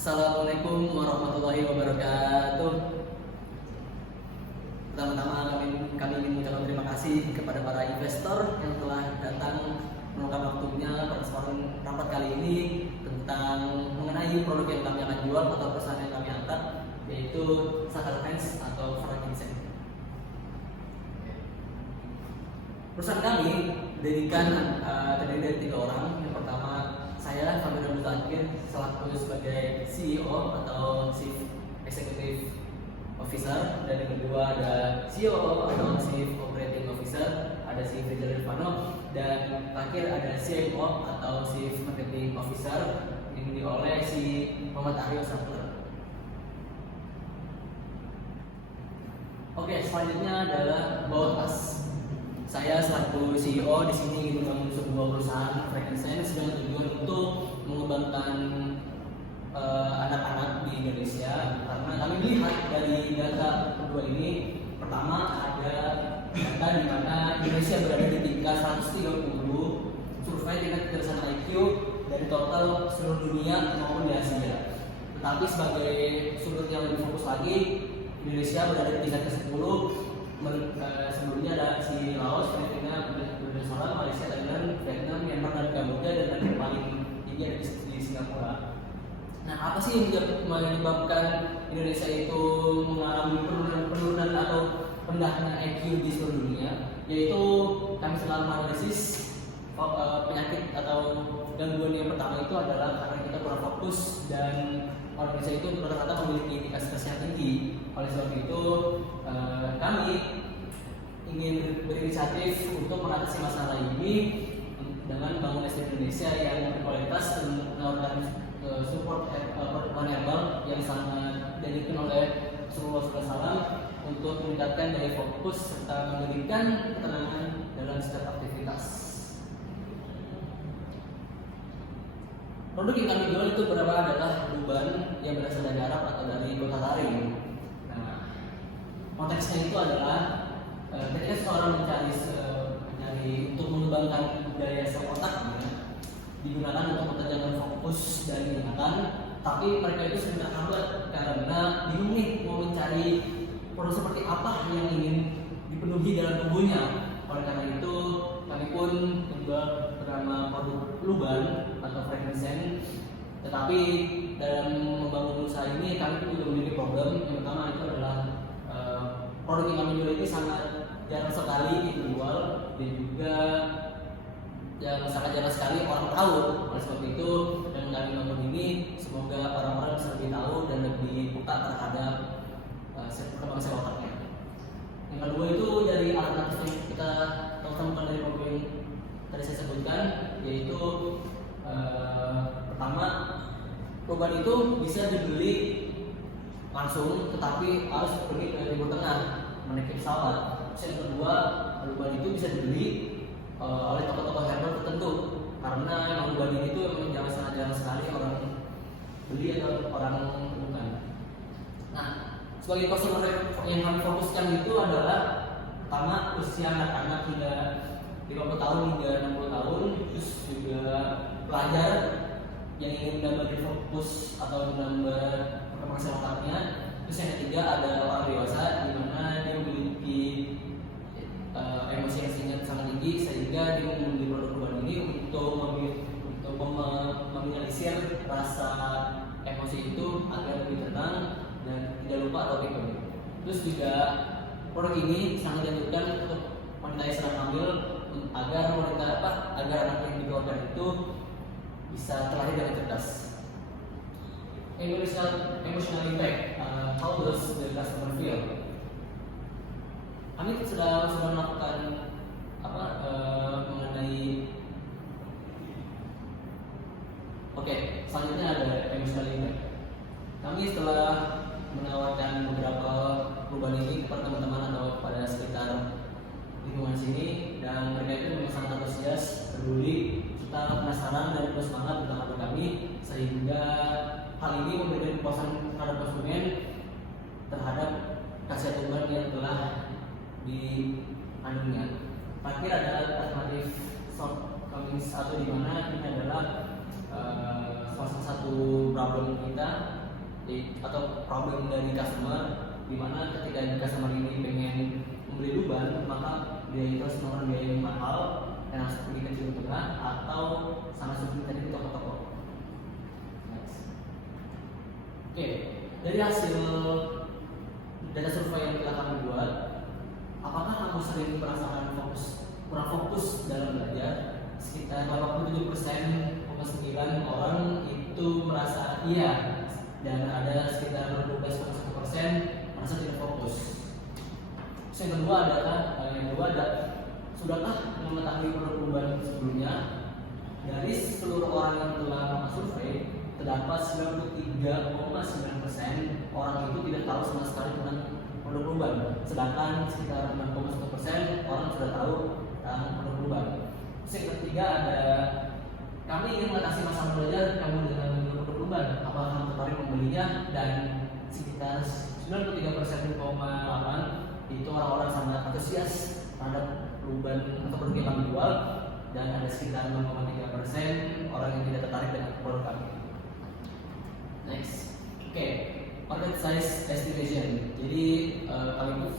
Assalamualaikum warahmatullahi wabarakatuh. Pertama-tama kami ingin mengucapkan terima kasih kepada para investor yang telah datang meluangkan waktunya pada kesempatan rapat kali ini tentang mengenai produk yang kami akan jual atau perusahaan yang kami angkat, yaitu Sakal Hands atau Frankincense. Perusahaan kami terdiri dari 3 orang. Yang pertama, saya Fabio Abdul selaku sebagai CEO atau Chief Executive Officer, dan yang kedua ada COO atau Chief Operating Officer, ada si Rizal Irvano, dan terakhir ada CMO atau Chief Marketing Officer yang dimiliki oleh si Muhammad Aryo Sampler. Oke, selanjutnya adalah bawah tas. Saya selaku CEO di sini ingin membangun sebuah perusahaan Frankincense dengan tujuan untuk mengembangkan anak-anak di Indonesia, karena kami melihat dari data kedua ini. Pertama, ada data di mana Indonesia berada di tingkat 130 survei tingkat kecerdasan IQ dari total seluruh dunia maupun di Asia. Tetapi sebagai sudut yang lebih fokus lagi, Indonesia berada di tingkat ke-10. Sebelumnya ada si Laos, Filipina, Venezuela, Malaysia, Thailand, Vietnam, Myanmar, dan Kamboja, dan yang paling tinggi ada di Singapura. Nah, apa sih yang menyebabkan Indonesia itu mengalami penurunan atau rendahnya IQ di seluruh dunia? Yaitu kami selalu menganalisis penyakit atau gangguan yang pertama itu adalah karena kita kurang fokus, dan orang Indonesia itu rata-rata memiliki tingkat stres yang tinggi. Oleh sebab itu, kami ingin berinisiatif untuk mengatasi masalah ini dengan bangun SDM Indonesia yang berkualitas dan menawarkan support herbal yang sangat diinginkan oleh Rasulullah SAW untuk meningkatkan daya fokus serta memberikan ketenangan dalam setiap aktivitas. Produk yang kami jual itu beberapa adalah luban yang berasal dari Arab atau dari kota taring. Nah, konteksnya itu adalah ketika seseorang mencari untuk mengembangkan daya sel otaknya, digunakan untuk mempertajamkan fokus dan ingatan, tapi mereka itu sering terhambat karena bingung nih mau mencari produk seperti apa yang ingin dipenuhi dalam tubuhnya. Oleh karena itu, kami pun menjual bernama produk luban atau Frankincense. Tetapi dalam membangun usaha ini kami pun juga memiliki problem. Yang pertama itu adalah produk yang kami jual ini sangat jarang sekali dijual, dan juga yang sangat jarang sekali orang tahu. Oleh sebab itu, dengan kami bangun ini, semoga orang-orang bisa lebih tahu dan lebih peka terhadap perkembangan sel otaknya. Yang kedua itu dari alternatif yang kita temukan dari produk yang tadi saya sebutkan, yaitu pertama, luban itu bisa dibeli langsung, tetapi harus pergi ke Timur Tengah menaiki pesawat. Yang kedua, luban itu bisa dibeli oleh toko-toko herbal tertentu, karena emang luban ini itu memang sangat jarang sekali orang beli atau orang temukan. Nah, sebagai customer yang kami fokuskan itu adalah pertama usia anak-anak hingga 50 tahun hingga 60 tahun, terus juga pelajar yang ingin menambah fokus atau menambah perkembangan sel otaknya. Terus yang ketiga ada orang dewasa di mana dia memiliki emosi yang sangat tinggi, sehingga dia membeli produk luban ini untuk meminimalisir rasa emosi itu agar lebih tenang dan tidak lupa atau pikir. Terus juga produk ini sangat dianjurkan untuk wanita yang sedang hamil agar anak yang dikeluarkan itu bisa terlahir dengan cerdas. Emotional impact, how does the customer feel? Kami sudah melakukan mengenai. Oke, selanjutnya ada emotional impact. Kami setelah menawarkan beberapa perubahan ini kepada teman-teman atau kepada sekitar lingkungan sini, dan mereka itu memang sangat antusias, peduli, kita penasaran dan terus semangat tentang produk kami, sehingga hal ini memberikan kepuasan terhadap konsumen terhadap khasiat luban yang telah dikandungnya. Terakhir ada alternatif shortcomings, atau di mana ini adalah salah satu problem kita atau problem dari customer, dimana ketika customer ini pengen membeli luban, maka dia itu harus mengeluarkan biaya yang mahal dan harus pergi ke Cirebon Tengah atau sana sini tadi di toko-toko. Oke, dari hasil data survei yang telah kami buat, apakah kamu sering merasakan kurang fokus dalam belajar? Sekitar 87,9% orang itu merasa iya, dan ada sekitar 12,1% merasa tidak fokus. Yang kedua adalah sudahkah mengetahui produk luban sebelumnya? Dari seluruh orang yang telah melakukan survei, terdapat 93,9% orang itu tidak tahu sama sekali tentang produk luban, sedangkan sekitar 6,1% orang sudah tahu tentang produk luban. Yang ketiga ada, kami ingin mengatasi masalah belajar kamu dengan memiliki produk luban. Apakah kamu tertarik membelinya? Dan sekitar 93,8% itu orang-orang sangat antusias terhadap luban atau produk yang kami jual, dan ada sekitar 6,3% orang yang tidak tertarik dengan produk kami. Next, oke, market size estimation. Jadi kami pun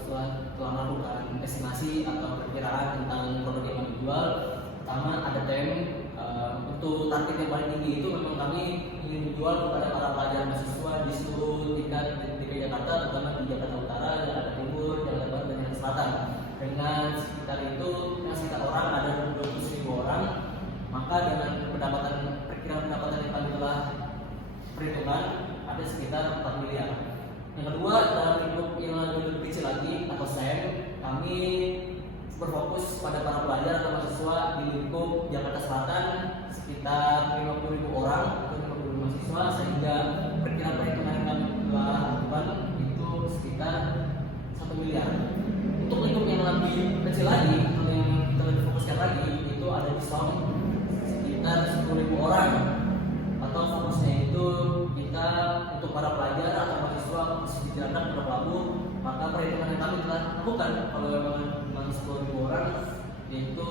telah melakukan estimasi atau perkiraan tentang produk yang kami jual. Pertama ada untuk target yang paling tinggi itu memang kami ingin menjual kepada para pelajar mahasiswa di seluruh tingkat DKI Jakarta, terutama di Jakarta Utara, Jakarta Timur, Jakarta Barat, dan Jakarta Selatan. Dengan sekitar orang ada 200.000 orang, maka dengan perkiraan pendapatan yang kami telah perhitungan ada sekitar 4 miliar. Yang kedua, dalam lingkup yang lebih kecil lagi atau SEM, kami berfokus pada para pelajar atau mahasiswa di lingkup Jakarta Selatan sekitar 50.000 orang atau 50.000 mahasiswa, sehingga perkiraan perhitungan yang kami telah lakukan itu sekitar 1 miliar. Untuk lingkup yang lebih kecil lagi atau yang kita lebih fokuskan lagi itu ada di SOM sekitar 10.000 orang, atau fokusnya itu kita untuk para pelajar atau mahasiswa di Jakarta Pulau Labu. Maka perhitungan yang kami telah lakukan kalau memang 10.000 orang yaitu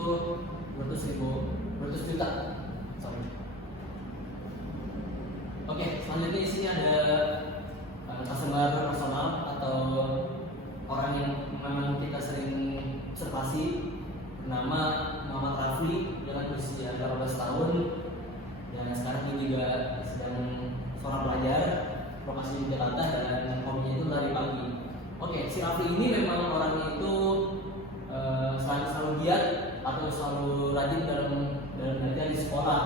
200 juta. Oke, selanjutnya di sini ada customer personal atau orang yang memang kita sering observasi, bernama Muhammad Rafli. Dia kan berusia 18 tahun dan sekarang ini juga sedang seorang pelajar lokasi di Jakarta dan hobinya itu lari pagi. Oke, si Rafli ini memang orangnya itu selalu giat atau selalu rajin dalam belajar di sekolah,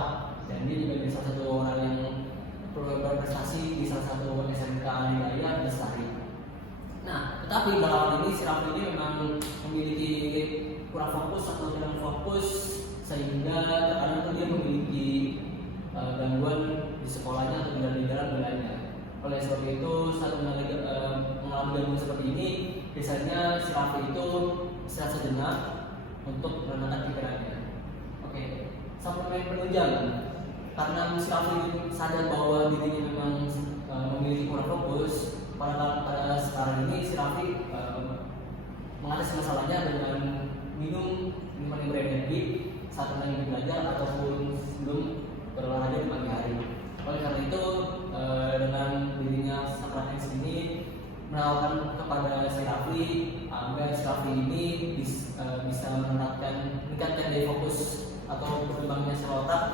dan dia juga salah satu orang yang berprestasi di salah satu SMK Adinaya Bestari. Nah, tetapi belakangan ini si Rafli ini memang memiliki kurang fokus atau kurang fokus, sehingga terkadang dia memiliki gangguan di sekolahnya atau di dalam belajarnya. Oleh sebab itu, saat mengalami gangguan seperti ini, biasanya si Rafli itu istirahat sejenak untuk menenangkan pikirannya. Oke, suplemen penunjang. Karena si Rafli sadar bahwa dirinya memang memiliki kurang fokus, pada sekarang ini si Rafli mengatasi masalahnya dengan minum minuman yang berenergi saat lagi belajar ataupun sebelum berolahraga di pagi hari. Oleh karena itu, dengan dirinya sangat aktif ini menawarkan kepada si Rafli agar si Rafli ini bisa meningkatkan daya fokus atau perkembangannya secara otak.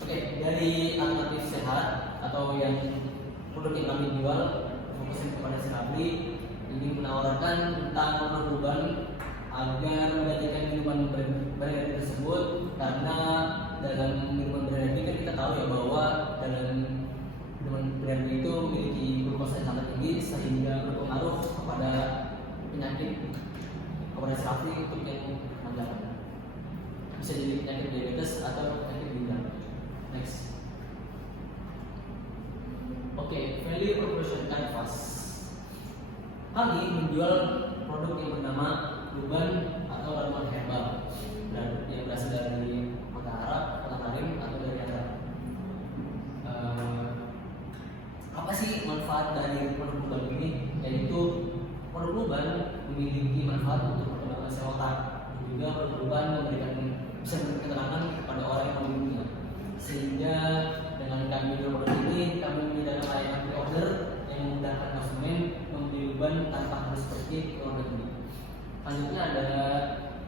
Oke, dari alternatif sehat atau yang produk yang kami jual fokusnya kepada si Rafli ini menawarkan tentang perubahan agar menggantikan minuman berenergi tersebut, karena dalam minuman berenergi kan kita tahu ya bahwa dalam minuman berenergi itu memiliki glukosa yang sangat tinggi sehingga berpengaruh kepada penyakit kepada si Rafli untuk yang panjang, bisa jadi penyakit diabetes atau penyakit ginjal. Next. Oke, value proposition canvas. Kami menjual produk yang bernama luban atau ramuan herbal dan yang berasal dari kota Arab, kota Karim atau dari Arab. Apa sih manfaat dari produk luban ini? Yaitu produk luban memiliki manfaat untuk perkembangan sel otak. Juga produk Selanjutnya ada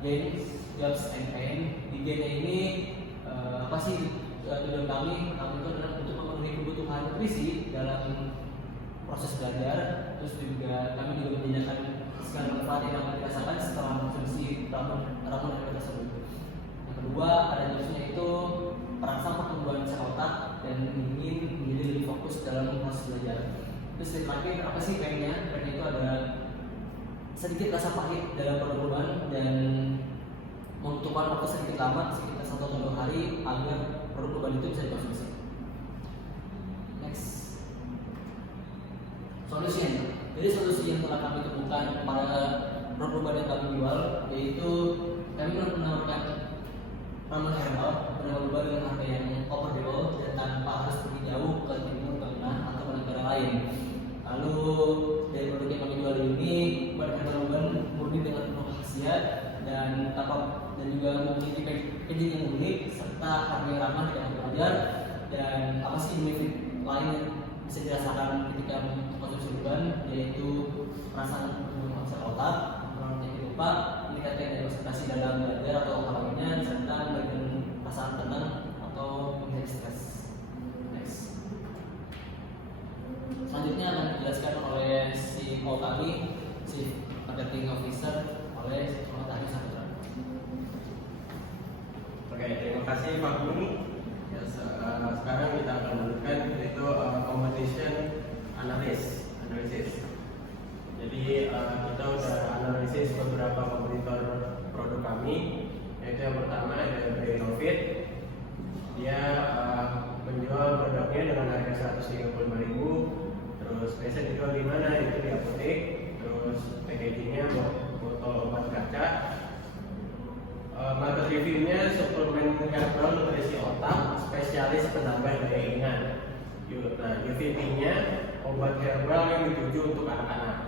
James Jobs and Pain. Di J ini apa sih tujuan kami? Pertama itu adalah untuk memenuhi kebutuhan nutrisi dalam proses belajar. Terus juga kami juga menyediakan segala manfaat yang dapat dirasakan setelah mengkonsumsi ramuan tersebut. Yang kedua ada jobsnya itu perangsang pertumbuhan sel otak dan ingin menjadi lebih fokus dalam proses belajar. Terus yang terakhir apa sih painnya? Pain itu ada sedikit rasa pahit dalam perubahan dan membutuhkan waktu sedikit lama, sekitar 1 atau 2 hari agar produk perubahan itu bisa dikonsumsi. Next, solution. Jadi solusi yang telah kami temukan pada produk perubahan yang kami jual yaitu kami menawarkan ramuan herbal berubah dengan harga yang affordable dan tanpa harus pergi jauh ke timur, ke tengah atau ke negara lain. Lalu dari produk yang kami jual ini berherbal murni dengan penuh khasiat dan juga memiliki packaging yang unik serta harga yang ramah dengan pelajar. Dan apa sih benefit lain yang bisa dirasakan ketika mengkonsumsi herbal, yaitu perasaan pertumbuhan sel otak, mengurangi lupa, meningkatkan konsentrasi dalam belajar atau hal lainnya, serta memberikan perasaan tenang atau menghindari stres. Next. Selanjutnya akan dijelaskan oleh CEO kami, Chief Marketing Officer, oleh Muhammad Ahli Saputra. Oke, terima kasih Pak Buni. Ya, sekarang kita akan lanjutkan yaitu competition analysis. Jadi kita udah analisis beberapa kompetitor produk kami, yaitu yang pertama ada Innovit. Dia menjual produknya dengan harga 135.000. Terus biasa dijual di mana? Itu di apotek. Terus packagingnya botol obat kaca. Market reviewnya suplemen herbal nutrisi otak spesialis penambah daya ingat. Nah, UVP-nya obat herbal yang dituju untuk anak-anak.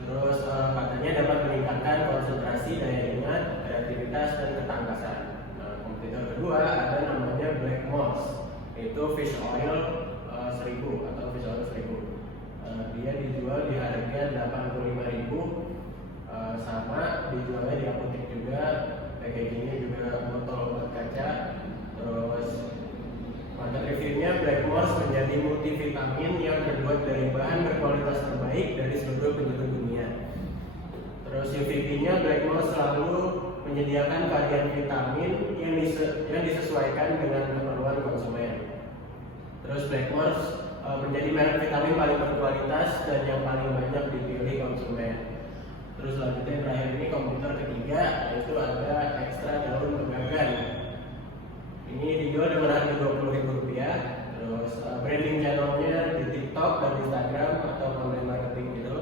Terus katanya dapat meningkatkan konsentrasi, daya ingat, kreativitas dan ketangkasan. Nah, kompetitor kedua ada namanya Black Moss, yaitu fish oil 1000 atau fish oil 1000. Dia dijual di harga 85.000. Sama dijualnya di apotek juga, packagingnya juga botol obat kaca. Terus market reviewnya Black Moss menjadi multivitamin yang terbuat dari bahan berkualitas terbaik dari seluruh penjuru dunia. Terus UVP-nya Black Moss selalu menyediakan varian vitamin yang disesuaikan dengan keperluan konsumen. Terus Black Moss menjadi merek vitamin paling berkualitas dan yang paling banyak dipilih konsumen. Terus selanjutnya terakhir ini komputer ketiga, yaitu ada ekstra daun pegagan. Ini dijual dengan harga Rp20.000. Terus branding channelnya di TikTok dan Instagram atau konten marketing gitu.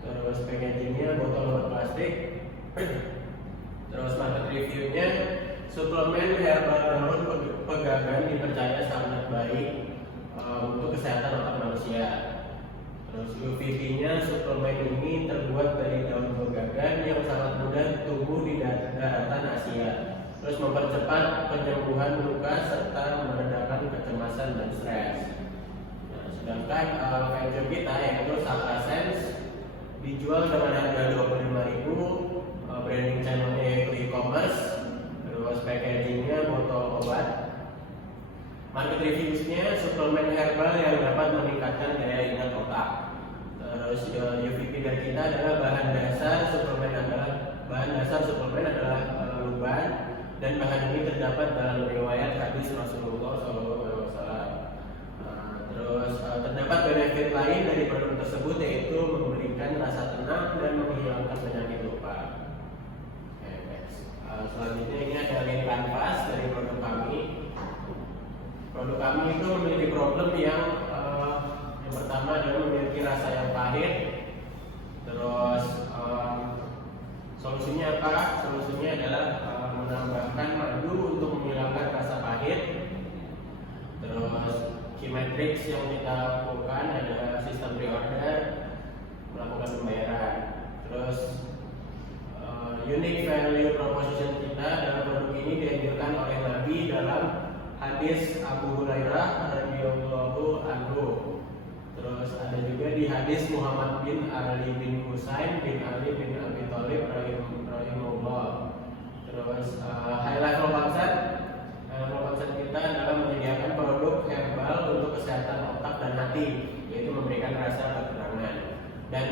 Terus packagingnya botol obat plastik. Terus market reviewnya suplemen herbal daun pegagan dipercaya sangat baik untuk kesehatan otak manusia. Terus UVP-nya suplemen ini terbuat dari daun pegagan yang sangat mudah tumbuh di daratan Asia. Terus mempercepat penyembuhan luka serta meredakan kecemasan dan stres. Nah, sedangkan venture kita yaitu Sakra Sense dijual dengan harga 25.000. Branding channelnya yaitu e-commerce. Terus packagingnya botol obat. Market reviewsnya suplemen herbal yang dapat meningkatkan daya ingat otak. Terus UVP dari kita adalah bahan dasar suplemen adalah luban, dan bahan ini terdapat dalam riwayat hadis Rasulullah SAW. Terus terdapat benefit lain dari produk tersebut, yaitu memberikan rasa tenang dan menghilangkan penyakit lupa. Selanjutnya ini ada link kanvas dari produk kami. Produk kami itu memiliki problem yang pertama adalah memiliki rasa yang pahit. Terus solusinya apa? Solusinya adalah menambahkan madu untuk menghilangkan rasa pahit. Terus key metrics yang kita lakukan adalah sistem pre-order, melakukan pembayaran. Terus unique value proposition kita dalam produk ini dianjurkan oleh Nabi dalam hadis Abu Hurairah radhiyallahu anhu. Terus ada juga di hadis Muhammad bin Ali bin Husain bin Ali bin Abi Thalib rahimahullah. Terus high level konsep kita adalah menyediakan produk herbal untuk kesehatan otak dan hati, yaitu memberikan rasa ketenangan dan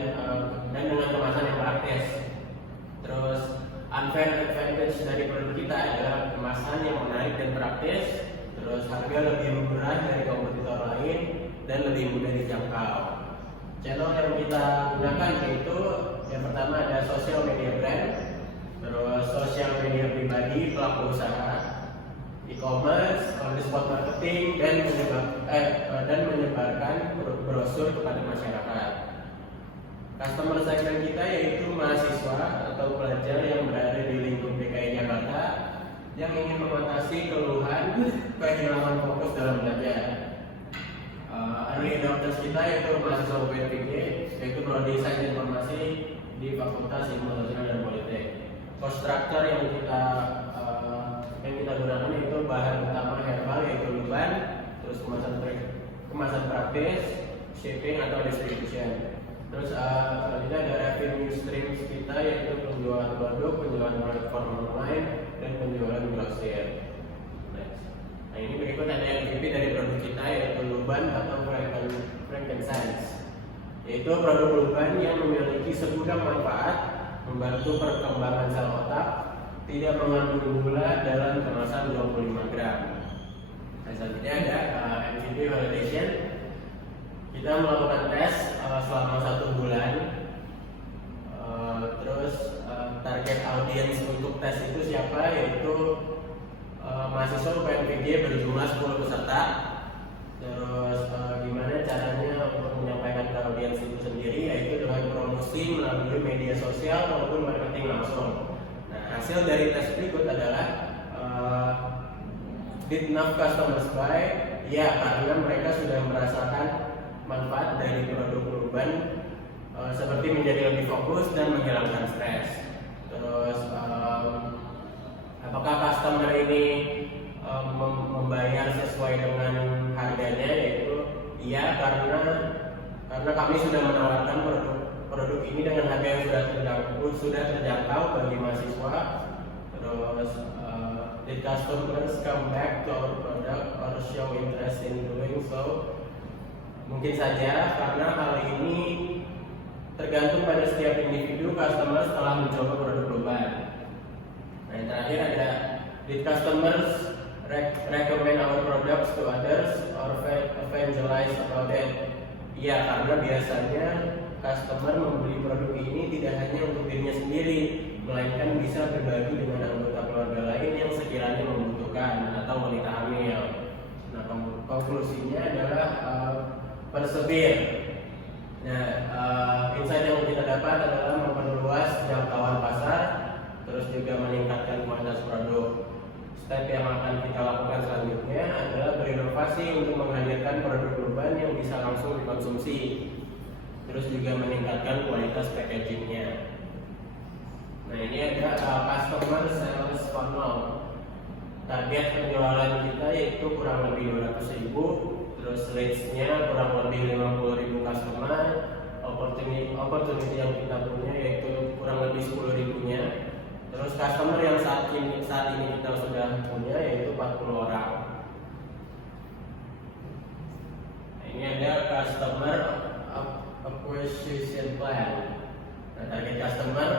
dengan kemasan yang praktis. Terus unfair advantage dari produk kita adalah kemasan yang menarik dan praktis, terus harga lebih murah dari kompetitor lain dan lebih mudah dijangkau. Channel yang kita gunakan yaitu yang pertama ada social media brand, terus sosial media pribadi pelaku usaha, e-commerce, on-the-spot marketing, dan menyebarkan brosur kepada masyarakat. Customer segment kita yaitu mahasiswa atau pelajar yang berada di lingkup DKI Jakarta yang ingin mengatasi keluhan kehilangan fokus dalam belajar. Early adopters kita yaitu mahasiswa UPNPG, yaitu prodi Sains Informasi di Fakultas Ilmu Sosial dan Politik. Cost structure yang kita gunakan itu bahan utama herbal yaitu luban, terus kemasan praktis, shipping atau distribution. Terus selanjutnya ada revenue streams kita yaitu penjualan produk, penjualan platform online, dan penjualan grosir. Nah ini berikut ada MVP dari produk kita yaitu luban atau frankincense, yaitu produk luban yang memiliki segudang manfaat, membantu perkembangan sel otak, tidak mengandung gula dalam kemasan 25 gram. Nah, selanjutnya ada MVP validation. Kita melakukan tes selama 1 bulan. Target audiens untuk tes itu siapa? Yaitu mahasiswa UPNPG berjumlah 10 peserta. Terus gimana caranya untuk menyampaikan ke audiens itu sendiri? Yaitu dengan promosi melalui media sosial maupun marketing langsung. Hasil dari tes berikut adalah did enough customers buy? Ya, karena mereka sudah merasakan manfaat dari produk Luban seperti menjadi lebih fokus dan menghilangkan stres. Terus apakah customer ini membayar sesuai dengan harganya? Yaitu iya, karena kami sudah menawarkan produk ini dengan harga yang sudah terjangkau bagi mahasiswa. Terus did customers come back to our product or show interest in doing so? Mungkin saja, karena hal ini tergantung pada setiap individu customer setelah mencoba produk Luban. Nah yang terakhir ada did customers recommend our products to others or evangelize about it? Iya, karena biasanya customer membeli produk ini tidak hanya untuk dirinya sendiri, melainkan bisa berbagi dengan anggota keluarga lain yang sekiranya membutuhkan atau wanita hamil. Nah, konklusinya adalah persevere. Nah, insight yang kita dapat adalah memperluas jangkauan pasar, terus juga meningkatkan kualitas produk. Step yang akan kita lakukan selanjutnya adalah berinovasi untuk menghadirkan produk urban yang bisa langsung dikonsumsi, terus juga meningkatkan kualitas packagingnya. Nah ini ada customer sales funnel. Target penjualan kita yaitu kurang lebih 200.000, terus leads-nya kurang lebih 50.000 customer. Opportunity yang kita punya yaitu kurang lebih 10.000-nya. Terus customer yang saat ini kita sudah punya yaitu 40 orang. Nah, ini ada customer acquisition plan. Nah, target customer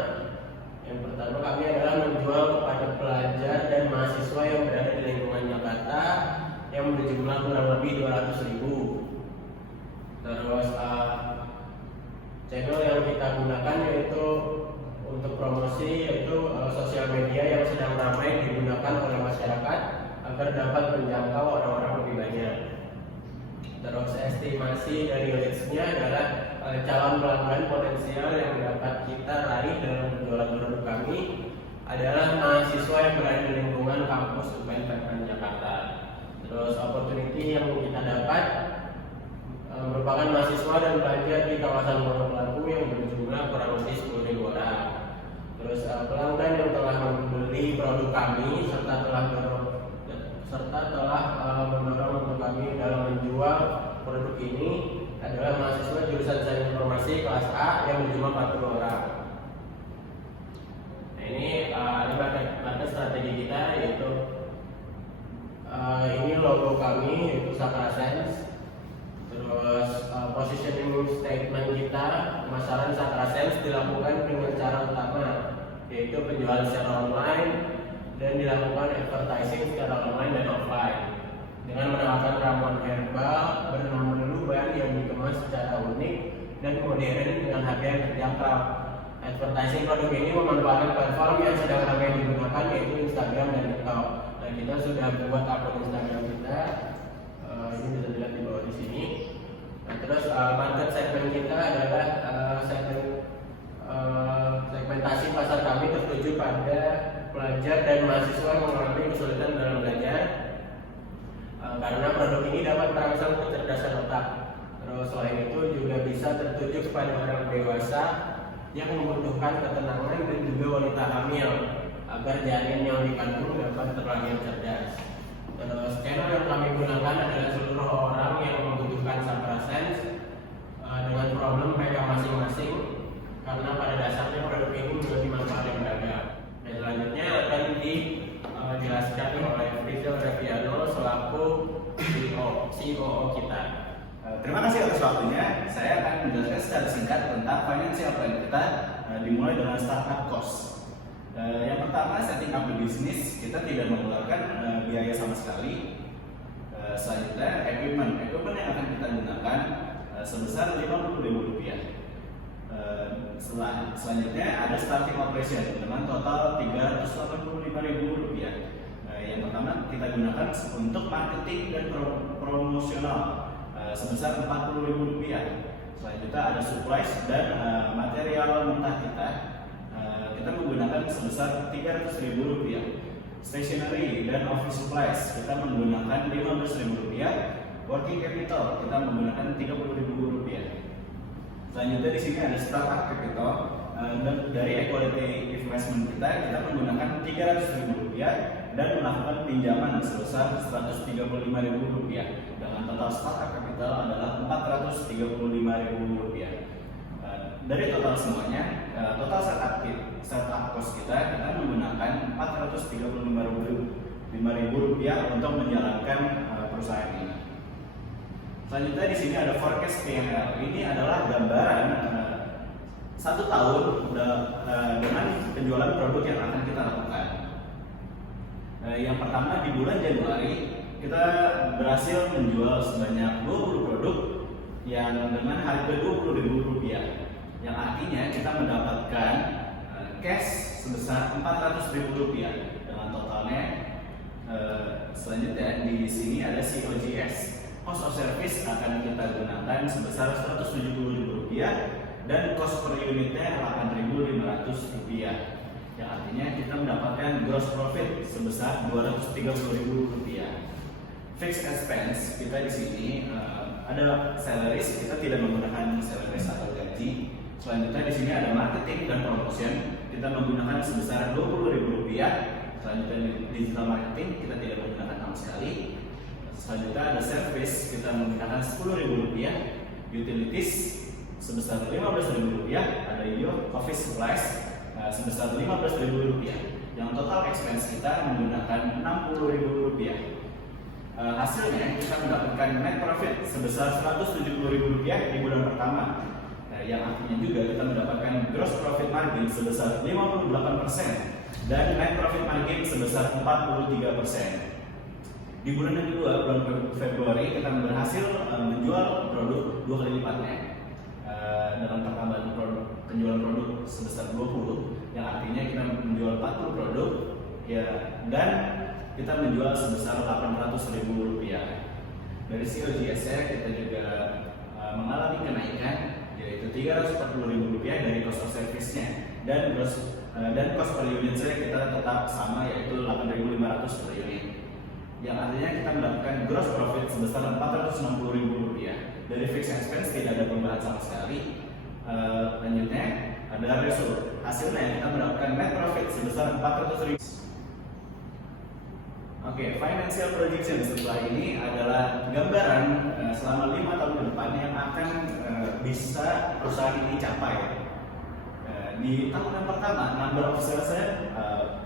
yang pertama kami adalah menjual kepada pelajar dan mahasiswa yang berada di lingkungan Jakarta yang berjumlah kurang lebih 200.000. Terus channel yang kita gunakan yaitu untuk promosi yaitu sosial media yang sedang ramai digunakan oleh masyarakat agar dapat menjangkau orang-orang lebih banyak. Terus estimasi dari leads-nya adalah calon pelanggan potensial yang dapat kita raih dalam penjualan produk kami adalah mahasiswa yang berada di lingkungan kampus UPN Jakarta. Terus opportunity yang kita dapat merupakan mahasiswa dan pelajar di kawasan Pondok Labu yang berjumlah kurang lebih 10.000 orang. Terus pelanggan yang telah membeli produk kami serta telah mendorong untuk kami dalam menjual produk ini adalah mahasiswa jurusan Sains Informasi kelas A yang berjumlah 40 orang. Nah, ini ada market strategi kita, yaitu ini logo kami, yaitu Sakra Sense. Terus positioning statement kita, pemasaran Sakra Sense dilakukan dengan cara utama, yaitu penjualan secara online dan dilakukan advertising secara online dan offline dengan menawarkan ramuan herbal bernama Luban yang dikemas secara unik dan modern dengan harga yang terjangkau. Advertising produk ini memanfaatkan platform yang sedang ramai digunakan, yaitu Instagram dan TikTok. Nah, kita sudah buat akun Instagram kita, ini bisa dilihat di bawah di sini. Nah, terus market segmen kita adalah segmentasi pasar kami tertuju pada pelajar dan mahasiswa yang mengalami kesulitan dalam belajar, karena produk ini dapat merangsang kecerdasan otak. Terus selain itu juga bisa tertuju kepada orang dewasa yang membutuhkan ketenangan dan juga wanita hamil agar janin yang dikandung dapat terlahir cerdas. Terus channel yang kami gunakan adalah seluruh orang yang membutuhkan Sakra Sense dengan problem mereka masing-masing, karena pada dasarnya produk ini memiliki manfaat yang beragam. Dan selanjutnya akan dijelaskan oleh Rizal Reviano selaku CEO kita. Terima kasih atas waktunya. Saya akan menjelaskan secara singkat tentang financial plan kita, dimulai dengan startup cost. Yang pertama, setting up the business, kita tidak mengeluarkan biaya sama sekali. Selanjutnya, equipment yang akan kita gunakan sebesar Rp50.000. Selanjutnya ada starting operation dengan total Rp385.000. Yang pertama kita gunakan untuk marketing dan promosional sebesar Rp40.000. Selanjutnya ada supplies dan material mentah kita menggunakan sebesar Rp300.000. Stationery dan office supplies kita menggunakan Rp15.000. Working capital kita menggunakan Rp30.000. Selanjutnya di sini ada startup capital, dan dari equity investment kita menggunakan Rp300.000 dan melakukan pinjaman sebesar Rp135.000 dengan total startup capital adalah Rp435.000. Dari total semuanya, total startup cost kita menggunakan Rp435.000 untuk menjalankan perusahaan ini. Selanjutnya di sini ada forecast P&L. Ini adalah gambaran 1 tahun dengan penjualan produk yang akan kita lakukan. Yang pertama, di bulan Januari kita berhasil menjual sebanyak 20 produk yang dengan harga Rp20.000, yang artinya kita mendapatkan cash sebesar Rp400.000 dengan totalnya. Selanjutnya di sini ada COGS. Cost of service akan kita gunakan sebesar Rp170.000 dan cost per unitnya Rp8.500, yang artinya kita mendapatkan gross profit sebesar Rp230.000. Fixed expense kita di sini ada salaries, kita tidak menggunakan salaries atau gaji. Selanjutnya di sini ada marketing dan promotion, kita menggunakan sebesar Rp20.000. Selanjutnya digital marketing kita tidak menggunakan sama sekali. Selanjutnya ada service, kita menggunakan Rp10.000. Utilities sebesar Rp15.000. Ada office supplies sebesar Rp15.000. Yang total expense kita menggunakan Rp60.000. Hasilnya kita mendapatkan net profit sebesar Rp170.000 di bulan pertama. Yang artinya juga kita mendapatkan gross profit margin sebesar 58% dan net profit margin sebesar 43%. Di bulan yang kedua, bulan Februari, kita berhasil menjual produk 2 kali lipatnya dalam pertambahan penjualan produk sebesar 20, yang artinya kita menjual 40 produk dan kita menjual sebesar Rp800.000. Dari COGS-nya kita juga mengalami kenaikan, yaitu Rp340.000 dari cost of service-nya, dan cost per unit-nya kita tetap sama, yaitu Rp8.500 per unit. Yang artinya kita mendapatkan gross profit sebesar Rp460.000. Dari fixed expense tidak ada perubahan sama sekali. Lanjutnya ada result. Hasilnya kita mendapatkan net profit sebesar Rp400.000. Oke, financial projection setelah ini adalah gambaran selama 5 tahun ke depan yang akan bisa perusahaan ini capai. Di tahun yang pertama, number of sales-nya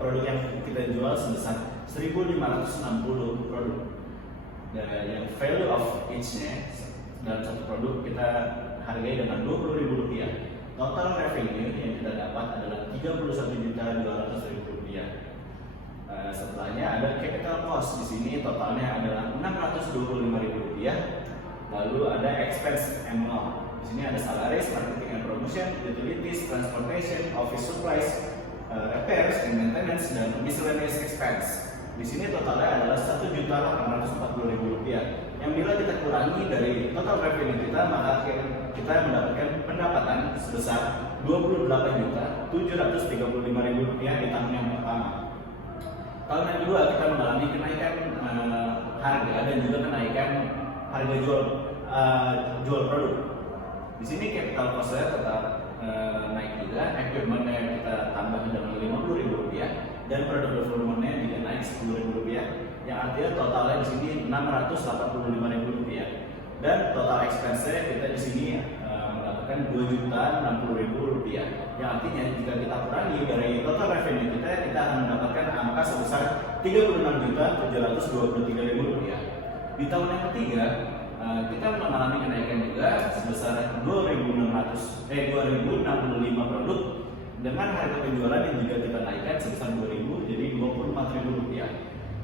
produk yang kita jual sebesar 1.560 produk. Dan yang value of each-nya dalam satu produk kita hargai dengan Rp20.000. Total revenue yang kita dapat adalah Rp31.200.000. Setelahnya ada capital cost, di sini totalnya adalah Rp625.000. Lalu ada expense annual. Di sini ada salaries, marketing and promotion, utilities, transportation, office supplies, repairs and maintenance, dan miscellaneous expense. Di sini totalnya adalah Rp1.840.000. Yang bila kita kurangi dari total revenue kita, maka kita mendapatkan pendapatan sebesar Rp28.735.000 di tahun yang pertama. Tahun yang kedua kita mengalami kenaikan harga dan juga kenaikan harga jual produk. Di sini capital cost-nya tetap naik juga, equipment-nya kita tambah dengan Rp50.000 dan produk development-nya juga naik Rp10.000, yang artinya totalnya di sini Rp685.000. Dan total expense-nya kita di sini mendapatkan Rp2.060.000, yang artinya jika kita kurangi dari total revenue kita akan mendapatkan angka sebesar Rp36.723.000. Di tahun yang ketiga kita mengalami kenaikan juga sebesar 2.065 produk dengan harga penjualan yang juga kita naikkan sebesar 2.000 jadi Rp24.000,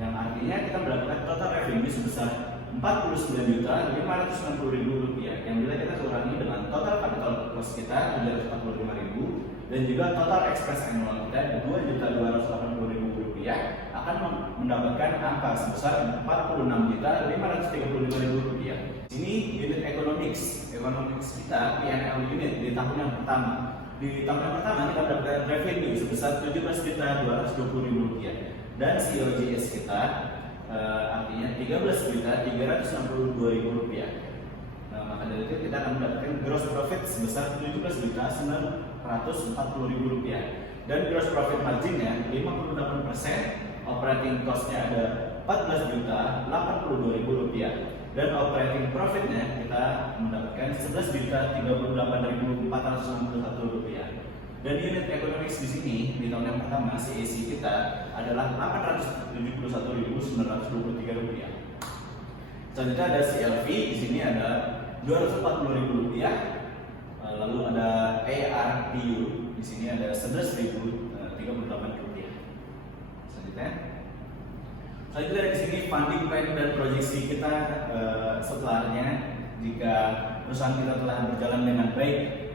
yang artinya kita mendapatkan total revenue sebesar Rp49.560.000, yang bila kita kurangi dengan total capital cost kita Rp745.000 dan juga total expense annual kita Rp2.280.000 akan mendapatkan angka sebesar Rp46.535.000. Ini unit economics kita P&L unit di tahun yang pertama. Di tahun yang pertama kita mendapatkan revenue sebesar Rp17.220.000 dan COGS kita artinya Rp13.362.000. Maka dari itu kita akan mendapatkan gross profit sebesar Rp17.940.000 dan gross profit marginnya 58%, operating cost-nya ada Rp14.082.000 dan operating profit-nya kita mendapatkan Rp11.038.461. Dan unit economics di sini di tahun yang pertama CAC kita adalah Rp871.923. Selanjutnya ada CLV, di sini ada Rp240.000. Lalu ada ARPU, di sini ada Rp11.038. Selanjutnya di sini funding plan dan proyeksi kita setelahnya jika perusahaan kita telah berjalan dengan baik.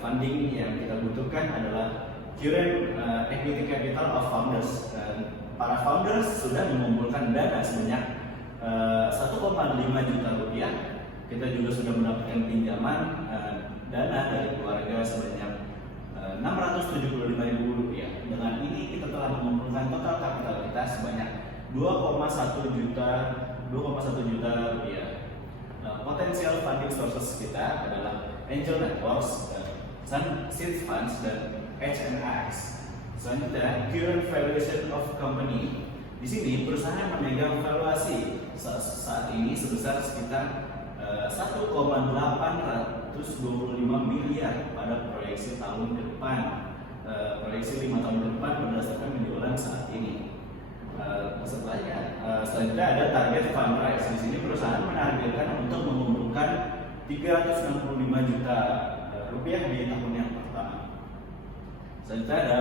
Funding yang kita butuhkan adalah current equity capital of founders. Para founders sudah mengumpulkan dana sebanyak Rp1,5 juta. Kita juga sudah mendapatkan pinjaman dana dari keluarga sebanyak Rp675.000. Dengan ini kita telah mengumpulkan total kapital kita sebanyak Rp2,1 juta. Potensial funding sources kita adalah angel networks, seed funds, dan HNIs. Selanjutnya, current valuation of company. Di sini perusahaan memegang valuasi saat ini sebesar sekitar 1,825 miliar pada proyeksi tahun ke depan. Proyeksi 5 tahun ke depan berdasarkan penjualan saat ini. Selanjutnya ada target fundraise. Di sini perusahaan menargetkan untuk mengumpulkan Rp365 juta di tahun yang pertama. Selanjutnya ada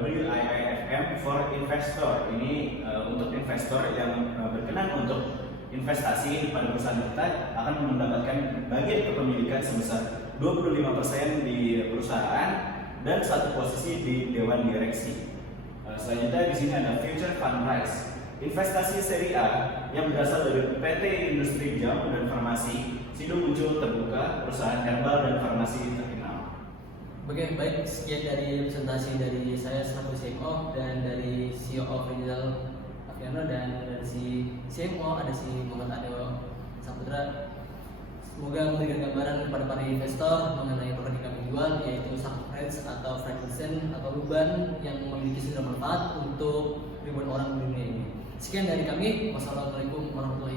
WIIFM for investor. Ini untuk investor yang berkenan untuk investasi pada perusahaan kita akan mendapatkan bagian kepemilikan sebesar 25% di perusahaan dan 1 posisi di dewan direksi. Selanjutnya di sini ada Future Fundraise, investasi seri A yang berasal dari PT Industri Jamu dan Farmasi, Sido Muncul Terbuka, perusahaan herbal dan farmasi terkenal. Oke, baik, sekian dari presentasi dari saya selaku CMO dan dari CEO of Rizal Aviano, dan dari si CMO ada si Muhammad Adeo Saputra. Semoga memberikan gambaran kepada para investor mengenai produk yang kami jual, yaitu Subfriends atau frankincense atau luban yang memiliki sumber manfaat untuk ribuan orang di dunia ini. Sekian dari kami. Wassalamualaikum warahmatullahi wabarakatuh.